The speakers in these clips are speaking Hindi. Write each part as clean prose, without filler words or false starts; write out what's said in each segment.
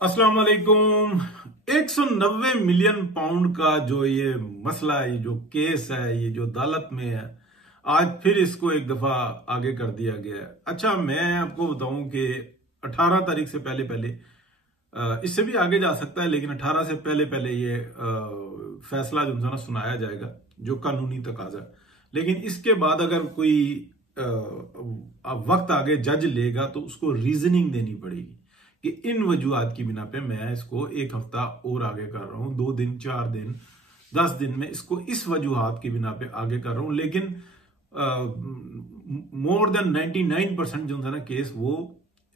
अस्सलाम वालेकुम। 190 मिलियन पाउंड का जो ये मसला है, ये जो केस है, ये जो अदालत में है, आज फिर इसको एक दफा आगे कर दिया गया है। अच्छा, मैं आपको बताऊं कि 18 तारीख से पहले पहले इससे भी आगे जा सकता है, लेकिन 18 से पहले पहले ये फैसला जो है ना सुनाया जाएगा, जो कानूनी तकाजा है। लेकिन इसके बाद अगर कोई वक्त आगे जज लेगा तो उसको रीजनिंग देनी पड़ेगी कि इन वजूहात की बिना पे मैं इसको एक हफ्ता और आगे कर रहा हूं, 2 दिन, 4 दिन, 10 दिन में इसको इस वजूहात की बिना पे आगे कर रहा हूं। लेकिन मोर देन 99% जो था ना केस, वो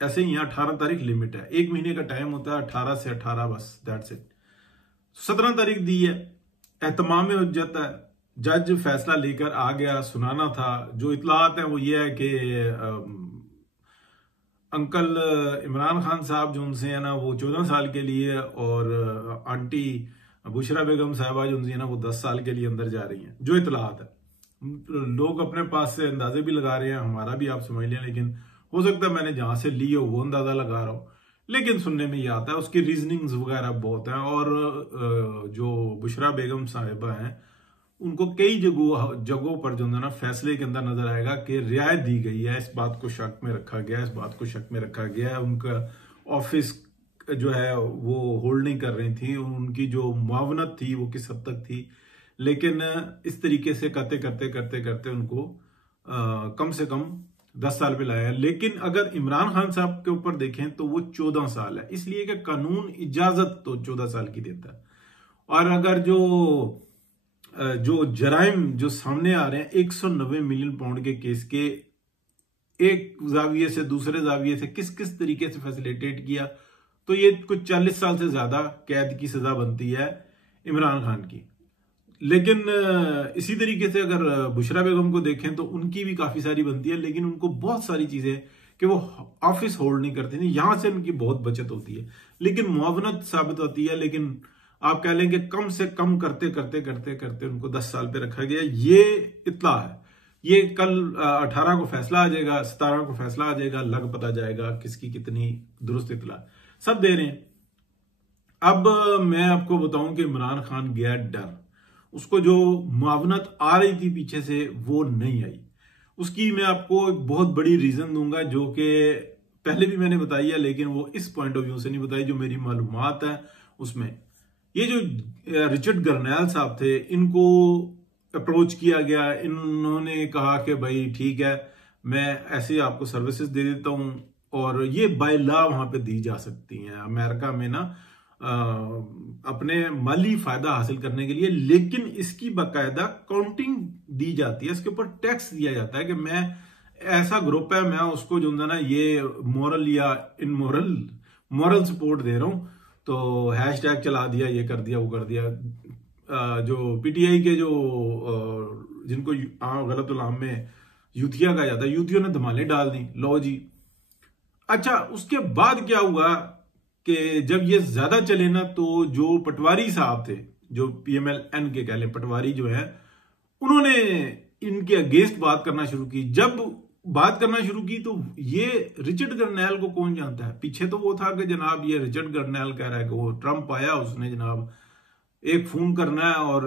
ऐसे ही 18 तारीख लिमिट है, 1 महीने का टाइम होता है, 18 से 18 बस, दैट्स इट। 17 तारीख दी है, एहतमाम हुज्जत है, जज फैसला लेकर आ गया, सुनाना था। जो इतलात है वो ये है कि अंकल इमरान खान साहब जो उनसे है ना वो 14 साल के लिए, और आंटी बुशरा बेगम साहबा जो उनसे है ना वो 10 साल के लिए अंदर जा रही हैं। जो इतलात है, लोग अपने पास से अंदाजे भी लगा रहे हैं, हमारा भी आप समझ लें, लेकिन हो सकता है मैंने जहां से ली हो वो अंदाजा लगा रहा हूं। लेकिन सुनने में ये आता है, उसकी रीजनिंग्स वगैरह बहुत हैं। और जो बुशरा बेगम साहिबा हैं, उनको कई जगहों पर जो है ना फैसले के अंदर नजर आएगा कि रियायत दी गई है, इस बात को शक में रखा गया है, इस बात को शक में रखा गया है। उनका ऑफिस जो है वो होल्ड नहीं कर रही थी, उनकी जो मुआवनत थी वो किस हद तक थी। लेकिन इस तरीके से करते करते करते करते उनको कम से कम 10 साल पे लाया है। लेकिन अगर इमरान खान साहब के ऊपर देखें तो वो 14 साल है, इसलिए कि कानून इजाजत तो 14 साल की देता है। और अगर जो जराइम जो सामने आ रहे हैं 190 मिलियन पाउंड के केस के, एक जाविये से दूसरे जाविये से किस किस तरीके से फैसिलिटेट किया, तो ये कुछ 40 साल से ज्यादा कैद की सजा बनती है इमरान खान की। लेकिन इसी तरीके से अगर बुशरा बेगम को देखें तो उनकी भी काफी सारी बनती है, लेकिन उनको बहुत सारी चीजें कि वो ऑफिस होल्ड नहीं करते नहीं, यहां से उनकी बहुत बचत होती है, लेकिन मुआवनत साबित होती है। लेकिन आप कह लेंगे कम से कम करते करते करते करते उनको 10 साल पे रखा गया। ये इतला है, ये कल 18 को फैसला आ जाएगा, 17 को फैसला आ जाएगा, लग पता जाएगा किसकी कितनी दुरुस्त इतला। सब दे रहे हैं। अब मैं आपको बताऊं कि इमरान खान गया डर, उसको जो मुआवनत आ रही थी पीछे से वो नहीं आई। उसकी मैं आपको एक बहुत बड़ी रीजन दूंगा, जो कि पहले भी मैंने बताई है, लेकिन वो इस पॉइंट ऑफ व्यू से नहीं बताई जो मेरी मालूमात है उसमें। ये जो रिचर्ड गर्नैल साहब थे, इनको अप्रोच किया गया, इन्होंने कहा कि भाई ठीक है, मैं ऐसे आपको सर्विसेज दे देता हूं, और ये बाय लॉ वहां पे दी जा सकती हैं अमेरिका में ना, अपने माली फायदा हासिल करने के लिए। लेकिन इसकी बाकायदा काउंटिंग दी जाती है, इसके ऊपर टैक्स दिया जाता है कि मैं ऐसा ग्रुप है, मैं उसको जो है ना ये मॉरल या इनमोरल मॉरल सपोर्ट दे रहा हूं, तो हैशटैग चला दिया, ये कर दिया, वो कर दिया। जो पीटीआई के जो जिनको गलत उलाम में यूथिया कहा जाता है, यूथियों ने धमाले डाल दी, लो जी। अच्छा, उसके बाद क्या हुआ कि जब ये ज्यादा चले ना, तो जो पटवारी साहब थे, जो पीएमएलएन के कह लें पटवारी जो है, उन्होंने इनके अगेंस्ट बात करना शुरू की। जब बात करना शुरू की तो ये रिचर्ड गर्नैल को कौन जानता है, पीछे तो वो था कि जनाब ये रिचर्ड गर्नैल कह रहा है कि वो ट्रंप आया, उसने जनाब एक फोन करना है और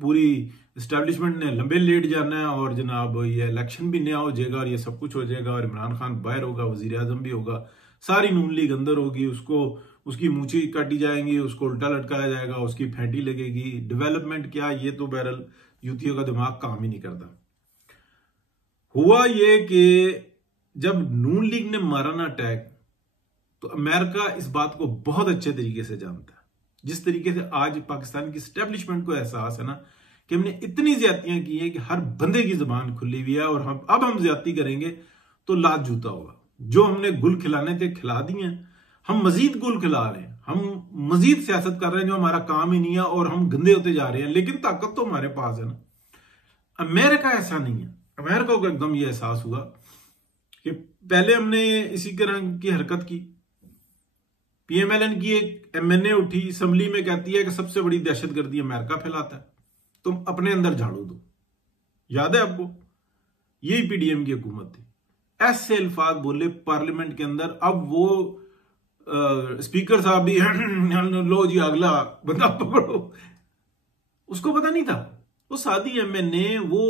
पूरी एस्टेब्लिशमेंट ने लंबे लेट जाना है, और जनाब ये इलेक्शन भी नया हो जाएगा और ये सब कुछ हो जाएगा, और इमरान खान बाहर होगा, वजीर आजम भी होगा, सारी नून लीग अंदर होगी, उसको उसकी मूछी काटी जाएंगी, उसको उल्टा लटकाया जाएगा, उसकी फेंटी लगेगी। डेवलपमेंट क्या, ये तो बहरहाल यूथियों का दिमाग काम ही नहीं करता। हुआ ये कि जब नून लीग ने मारा ना अटैक, तो अमेरिका इस बात को बहुत अच्छे तरीके से जानता है। जिस तरीके से आज पाकिस्तान की स्टैब्लिशमेंट को एहसास है ना कि हमने इतनी ज्यादतियां की हैं कि हर बंदे की जुबान खुली हुई है, और हम ज्यादती करेंगे तो लात जूता होगा। जो हमने गुल खिलाने थे खिला दिए, हम मजीद गुल खिला रहे हैं, हम मजीद सियासत कर रहे हैं जो हमारा काम ही नहीं है, और हम गंदे होते जा रहे हैं। लेकिन ताकत तो हमारे पास है ना। अमेरिका ऐसा नहीं है। अमेरिका को एकदम ये एहसास हुआ कि पहले हमने इसी तरह की हरकत की, पीएमएलएन की एक एमएनए उठी असेंबली में, कहती है कि सबसे बड़ी दहशतगर्दी अमेरिका फैलाता है, तुम अपने अंदर झाड़ू दो। याद है आपको, यही पीडीएम की हुकूमत थी, ऐसे अल्फाज बोले पार्लियामेंट के अंदर। अब वो स्पीकर साहब भी लो जी अगला बंदा पकड़ो, उसको पता नहीं था। वो सादी एमएनए, वो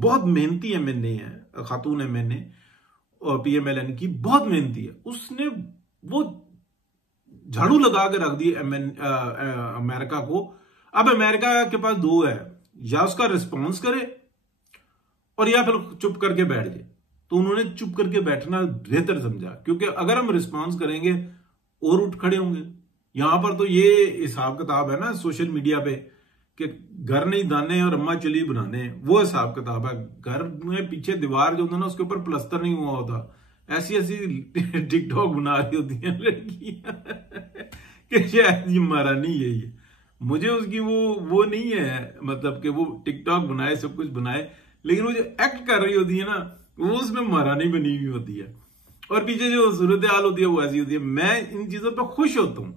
बहुत मेहनती एमएनए है, खातून एमएनए और पीएमएलएन की बहुत मेहनती है। उसने वो झाड़ू लगा के रख दी अमेरिका को। अब अमेरिका के पास दो है, या उसका रिस्पॉन्स करे और या फिर चुप करके बैठ जाए। तो उन्होंने चुप करके बैठना बेहतर समझा, क्योंकि अगर हम रिस्पॉन्स करेंगे और उठ खड़े होंगे। यहां पर तो ये हिसाब किताब है ना सोशल मीडिया पे कि घर नहीं दाने और अम्मा चली बनाने, वो हिसाब किताब है। घर में पीछे दीवार जो होता है ना उसके ऊपर प्लस्तर नहीं हुआ होता, ऐसी ऐसी टिकटॉक बना रही होती है लड़कियां कि शायद ये महारानी यही है। मुझे उसकी वो नहीं है, मतलब कि वो टिकटॉक बनाए सब कुछ बनाए, लेकिन वो जो एक्ट कर रही होती है ना वो उसमें महारानी बनी हुई होती है, और पीछे जो सूरत हाल होती है वो ऐसी होती है। मैं इन चीजों पर खुश होता हूं,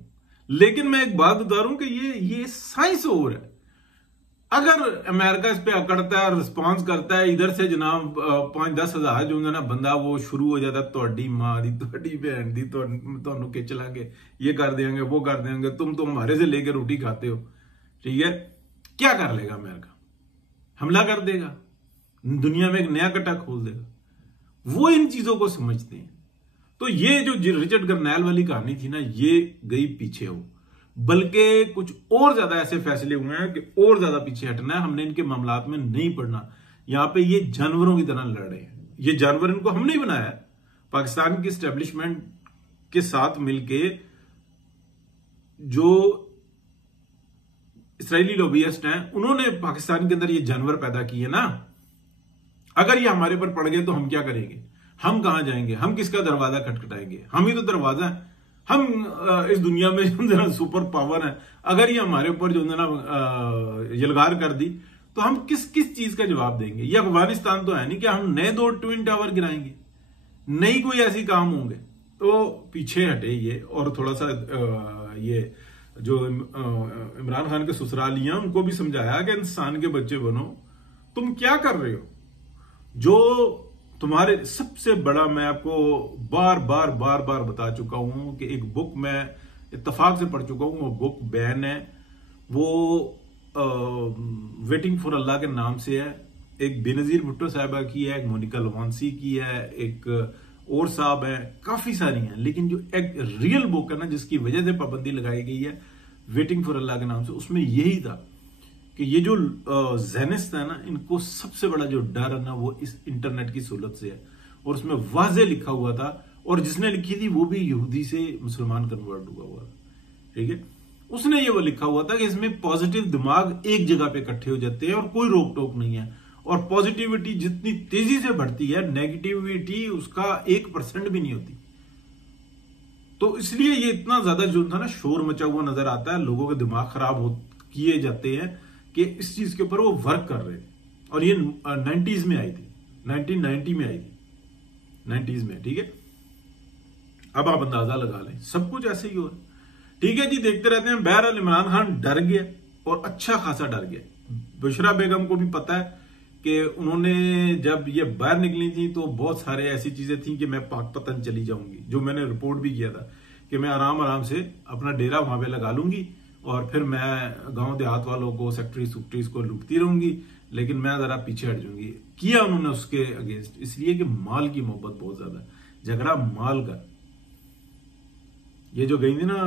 लेकिन मैं एक बात बता रहा हूं कि ये साइंस और है। अगर अमेरिका इस पे अकड़ता है, रिस्पॉन्स करता है, इधर से जनाब 5-10 हजार जो ना बंदा वो शुरू हो जाता है, ਤੁਹਾਡੀ मां दी, ਤੁਹਾਡੀ बहन दी, ਤੁਹਾਨੂੰ खिंच लांगे, ये कर देंगे, वो कर देंगे, तुम तो हमारे से लेकर रोटी खाते हो, ठीक है। क्या कर लेगा अमेरिका? हमला कर देगा, दुनिया में एक नया कट्टा खोल देगा। वो इन चीजों को समझते हैं। तो ये जो रिचर्ड गर्नैल वाली कहानी थी ना, ये गई पीछे हो, बल्कि कुछ और ज्यादा ऐसे फैसले हुए हैं कि और ज्यादा पीछे हटना है। हमने इनके मामलात में नहीं पड़ना। यहां पे ये जानवरों की तरह लड़ रहे हैं। ये जानवर इनको हम नहीं बनाया, पाकिस्तान की एस्टेब्लिशमेंट के साथ मिलके जो इसराइली लॉबियस्ट हैं उन्होंने पाकिस्तान के अंदर ये जानवर पैदा किए ना। अगर ये हमारे पर पड़ गए तो हम क्या करेंगे? हम कहां जाएंगे? हम किसका दरवाजा खटखटाएंगे? हम ही तो दरवाजा है। हम इस दुनिया में जो ना सुपर पावर है, अगर ये हमारे ऊपर जो ना यलगार कर दी तो हम किस किस चीज का जवाब देंगे? ये अफगानिस्तान तो है नहीं कि हम नए 2 ट्विन टावर गिराएंगे, नहीं कोई ऐसी काम होंगे। तो पीछे हटे ये, और थोड़ा सा ये जो इमरान खान के ससुरालियां उनको भी समझाया कि इंसान के बच्चे बनो, तुम क्या कर रहे हो? जो तुम्हारे सबसे बड़ा, मैं आपको बार बार बता चुका हूं कि एक बुक मैं इत्तेफाक से पढ़ चुका हूं, वो बुक बैन है, वो वेटिंग फॉर अल्लाह के नाम से है। एक बेनजीर भुट्टो साहिबा की है, एक मोनिका लवांसी की है, एक और साहब है, काफी सारी हैं। लेकिन जो एक रियल बुक है ना जिसकी वजह से पाबंदी लगाई गई है वेटिंग फॉर अल्लाह के नाम से, उसमें यही था कि ये जो ज़ेनिस्ट है ना, इनको सबसे बड़ा जो डर है ना वो इस इंटरनेट की सहूलत से है। और उसमें वाज़े लिखा हुआ था, और जिसने लिखी थी वो भी यहूदी से मुसलमान कन्वर्ट हुआ था, ठीक है। उसने ये वो लिखा हुआ था कि इसमें पॉजिटिव दिमाग एक जगह पे इकट्ठे हो जाते हैं और कोई रोक टोक नहीं है, और पॉजिटिविटी जितनी तेजी से बढ़ती है, नेगेटिविटी उसका 1% भी नहीं होती। तो इसलिए ये इतना ज्यादा जो था ना शोर मचा हुआ नजर आता है, लोगों के दिमाग खराब किए जाते हैं कि इस चीज के ऊपर वो वर्क कर रहे थे। और ये 90s में आई थी, 1990 में आई थी, 90s में, ठीक है। अब आप अंदाजा लगा लें, सब कुछ ऐसे ही हो रहा है, ठीक है जी। देखते रहते हैं। बहरहाल इमरान खान डर गया, और अच्छा खासा डर गया। बुशरा बेगम को भी पता है कि उन्होंने जब ये बाहर निकली थी तो बहुत सारे ऐसी चीजें थी कि मैं पाकपतन चली जाऊंगी, जो मैंने रिपोर्ट भी किया था कि मैं आराम आराम से अपना डेरा वहां पे लगा लूंगी और फिर मैं गांव देहात वालों को, सेक्टरीज को लूटती रहूंगी, लेकिन मैं जरा पीछे हट जाऊंगी। किया उन्होंने उसके अगेंस्ट, इसलिए कि माल की मोहब्बत बहुत ज्यादा, झगड़ा माल का। ये जो गई थी ना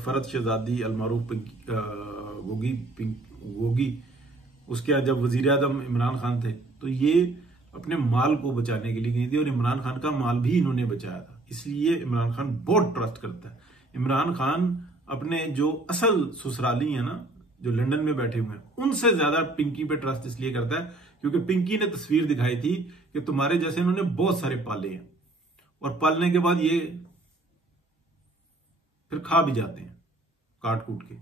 फरद शहजादी अलमारूफ गोगी, उसके बाद जब वजीर आजम इमरान खान थे तो ये अपने माल को बचाने के लिए गई थी, और इमरान खान का माल भी इन्होंने बचाया था। इसलिए इमरान खान बहुत ट्रस्ट करता है। इमरान खान अपने जो असल ससुराली है ना, जो लंदन में बैठे हुए हैं, उनसे ज्यादा पिंकी पे ट्रस्ट इसलिए करता है क्योंकि पिंकी ने तस्वीर दिखाई थी कि तुम्हारे जैसे इन्होंने बहुत सारे पाले हैं, और पालने के बाद ये फिर खा भी जाते हैं काट कूट के,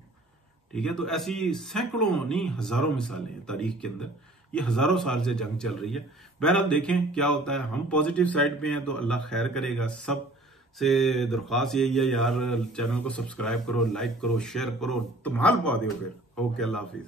ठीक है। तो ऐसी सैकड़ों नहीं हजारों मिसालें हैं तारीख के अंदर। ये हजारों साल से जंग चल रही है। बहरहाल देखें क्या होता है। हम पॉजिटिव साइड पे हैं तो अल्लाह खैर करेगा। सब से दरख्वास्त यही है यार, चैनल को सब्सक्राइब करो, लाइक करो, शेयर करो, धमाल पा दो फिर। ओके, अल्लाह हाफिज।